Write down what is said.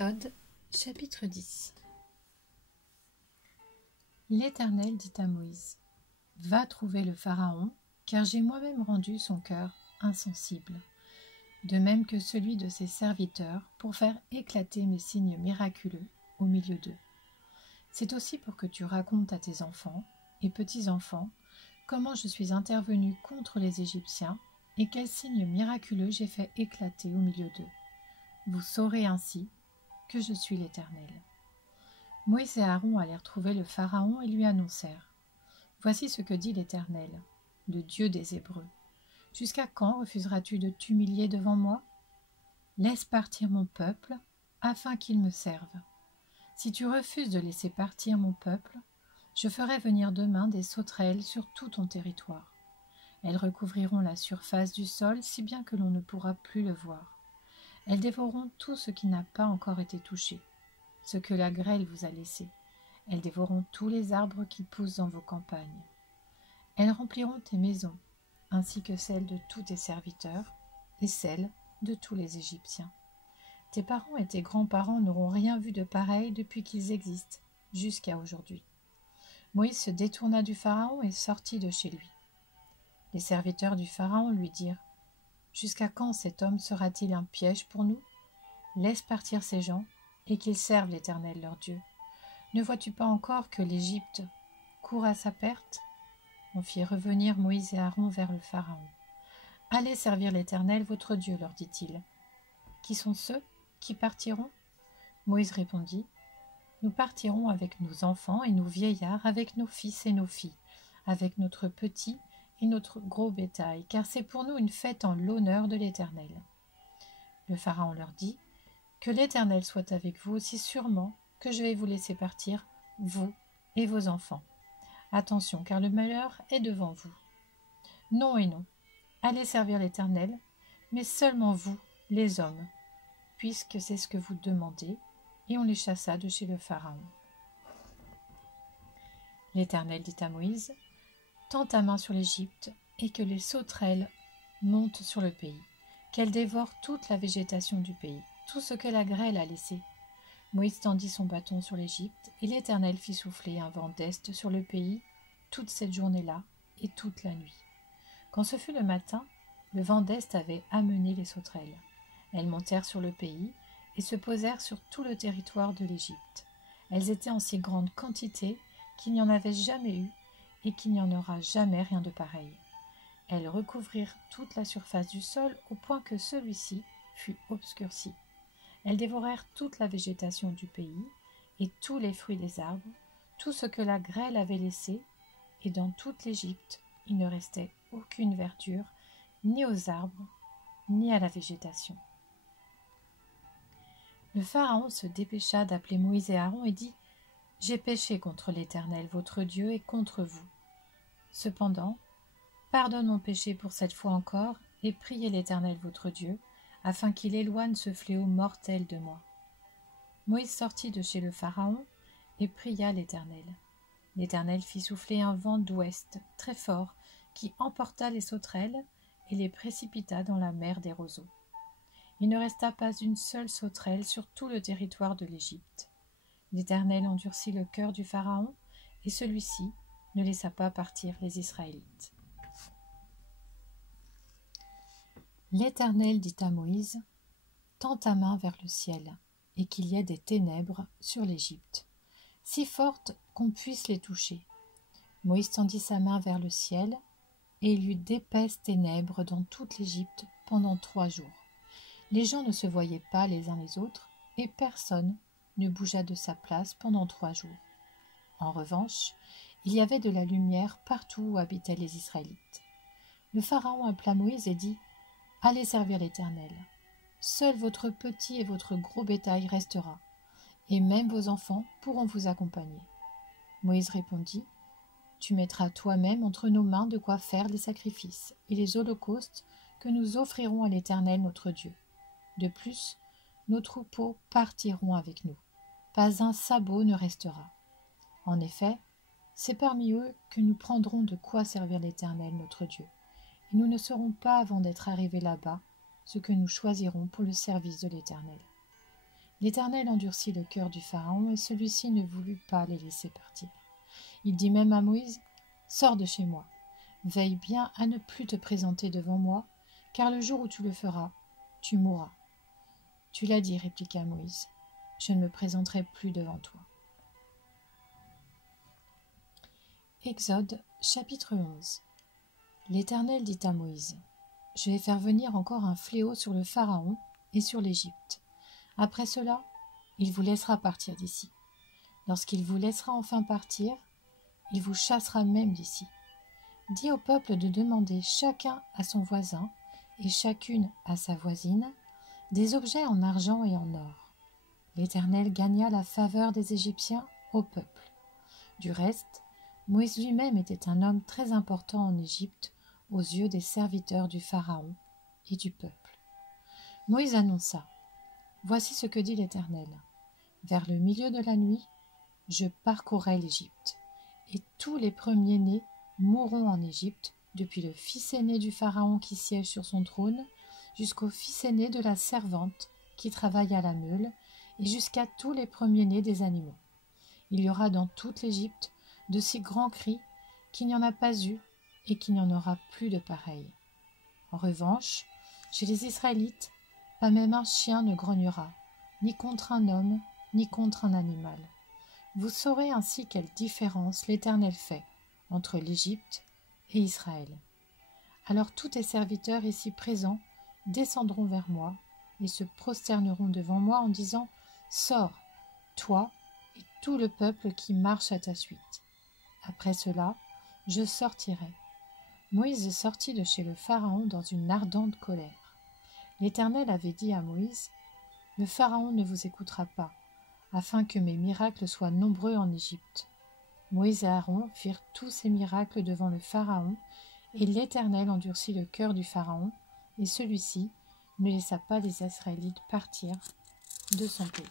Exode, chapitre 10. L'Éternel dit à Moïse, « Va trouver le Pharaon, car j'ai moi-même rendu son cœur insensible, de même que celui de ses serviteurs, pour faire éclater mes signes miraculeux au milieu d'eux. C'est aussi pour que tu racontes à tes enfants et petits-enfants comment je suis intervenu contre les Égyptiens et quels signes miraculeux j'ai fait éclater au milieu d'eux. Vous saurez ainsi que je suis l'Éternel. » Moïse et Aaron allèrent trouver le Pharaon et lui annoncèrent, « Voici ce que dit l'Éternel, le Dieu des Hébreux. Jusqu'à quand refuseras-tu de t'humilier devant moi? Laisse partir mon peuple, afin qu'il me serve. Si tu refuses de laisser partir mon peuple, je ferai venir demain des sauterelles sur tout ton territoire. Elles recouvriront la surface du sol si bien que l'on ne pourra plus le voir. Elles dévoreront tout ce qui n'a pas encore été touché, ce que la grêle vous a laissé. Elles dévoreront tous les arbres qui poussent dans vos campagnes. Elles rempliront tes maisons, ainsi que celles de tous tes serviteurs et celles de tous les Égyptiens. Tes parents et tes grands-parents n'auront rien vu de pareil depuis qu'ils existent jusqu'à aujourd'hui. » Moïse se détourna du Pharaon et sortit de chez lui. Les serviteurs du Pharaon lui dirent, « Jusqu'à quand cet homme sera-t-il un piège pour nous? Laisse partir ces gens et qu'ils servent l'Éternel leur Dieu. Ne vois-tu pas encore que l'Égypte court à sa perte ?» On fit revenir Moïse et Aaron vers le Pharaon. « Allez servir l'Éternel votre Dieu, leur dit-il. Qui sont ceux qui partiront? » Moïse répondit, « Nous partirons avec nos enfants et nos vieillards, avec nos fils et nos filles, avec notre petit et notre gros bétail, car c'est pour nous une fête en l'honneur de l'Éternel. » Le Pharaon leur dit, « Que l'Éternel soit avec vous aussi sûrement que je vais vous laisser partir, vous et vos enfants. Attention, car le malheur est devant vous. Non et non, allez servir l'Éternel, mais seulement vous, les hommes, puisque c'est ce que vous demandez. » Et on les chassa de chez le Pharaon. L'Éternel dit à Moïse, « Tends ta main sur l'Égypte, et que les sauterelles montent sur le pays, qu'elles dévorent toute la végétation du pays, tout ce que la grêle a laissé. » Moïse tendit son bâton sur l'Égypte, et l'Éternel fit souffler un vent d'est sur le pays toute cette journée-là et toute la nuit. Quand ce fut le matin, le vent d'est avait amené les sauterelles. Elles montèrent sur le pays et se posèrent sur tout le territoire de l'Égypte. Elles étaient en si grande quantité qu'il n'y en avait jamais eu et qu'il n'y en aura jamais rien de pareil. Elles recouvrirent toute la surface du sol au point que celui-ci fut obscurci. Elles dévorèrent toute la végétation du pays et tous les fruits des arbres, tout ce que la grêle avait laissé, et dans toute l'Égypte, il ne restait aucune verdure, ni aux arbres, ni à la végétation. Le Pharaon se dépêcha d'appeler Moïse et Aaron et dit, « J'ai péché contre l'Éternel, votre Dieu, et contre vous. Cependant, pardonne mon péché pour cette fois encore, et priez l'Éternel, votre Dieu, afin qu'il éloigne ce fléau mortel de moi. » Moïse sortit de chez le Pharaon et pria l'Éternel. L'Éternel fit souffler un vent d'ouest très fort qui emporta les sauterelles et les précipita dans la mer des roseaux. Il ne resta pas une seule sauterelle sur tout le territoire de l'Égypte. L'Éternel endurcit le cœur du Pharaon, et celui-ci ne laissa pas partir les Israélites. L'Éternel dit à Moïse, « Tends ta main vers le ciel, et qu'il y ait des ténèbres sur l'Égypte, si fortes qu'on puisse les toucher. » Moïse tendit sa main vers le ciel, et il y eut d'épaisses ténèbres dans toute l'Égypte pendant 3 jours. Les gens ne se voyaient pas les uns les autres, et personne ne bougea de sa place pendant 3 jours. En revanche, il y avait de la lumière partout où habitaient les Israélites. Le Pharaon appela Moïse et dit, « Allez servir l'Éternel. Seul votre petit et votre gros bétail restera, et même vos enfants pourront vous accompagner. » Moïse répondit, « Tu mettras toi-même entre nos mains de quoi faire les sacrifices et les holocaustes que nous offrirons à l'Éternel notre Dieu. De plus, nos troupeaux partiront avec nous. Pas un sabot ne restera. En effet, c'est parmi eux que nous prendrons de quoi servir l'Éternel notre Dieu. Et nous ne saurons pas avant d'être arrivés là-bas ce que nous choisirons pour le service de l'Éternel. » L'Éternel endurcit le cœur du Pharaon, et celui-ci ne voulut pas les laisser partir. Il dit même à Moïse, « Sors de chez moi, veille bien à ne plus te présenter devant moi, car le jour où tu le feras, tu mourras. » « Tu l'as dit, répliqua Moïse, je ne me présenterai plus devant toi. » Exode chapitre 11. L'Éternel dit à Moïse, « Je vais faire venir encore un fléau sur le Pharaon et sur l'Égypte. Après cela, il vous laissera partir d'ici. Lorsqu'il vous laissera enfin partir, il vous chassera même d'ici. Dis au peuple de demander chacun à son voisin et chacune à sa voisine des objets en argent et en or. » L'Éternel gagna la faveur des Égyptiens au peuple. Du reste, Moïse lui-même était un homme très important en Égypte aux yeux des serviteurs du Pharaon et du peuple. Moïse annonça, « Voici ce que dit l'Éternel. Vers le milieu de la nuit, je parcourrai l'Égypte, et tous les premiers-nés mourront en Égypte, depuis le fils aîné du Pharaon qui siège sur son trône, jusqu'au fils aîné de la servante qui travaille à la meule, et jusqu'à tous les premiers-nés des animaux. Il y aura dans toute l'Égypte de si grands cris qu'il n'y en a pas eu et qu'il n'y en aura plus de pareils. En revanche, chez les Israélites, pas même un chien ne grognera, ni contre un homme, ni contre un animal. Vous saurez ainsi quelle différence l'Éternel fait entre l'Égypte et Israël. Alors tous tes serviteurs ici présents descendront vers moi et se prosterneront devant moi en disant « Sors, toi et tout le peuple qui marche à ta suite. » Après cela, je sortirai. Moïse sortit de chez le Pharaon dans une ardente colère. L'Éternel avait dit à Moïse, « Le Pharaon ne vous écoutera pas, afin que mes miracles soient nombreux en Égypte. » Moïse et Aaron firent tous ces miracles devant le Pharaon, et l'Éternel endurcit le cœur du Pharaon, et celui-ci ne laissa pas les Israélites partir de son pays.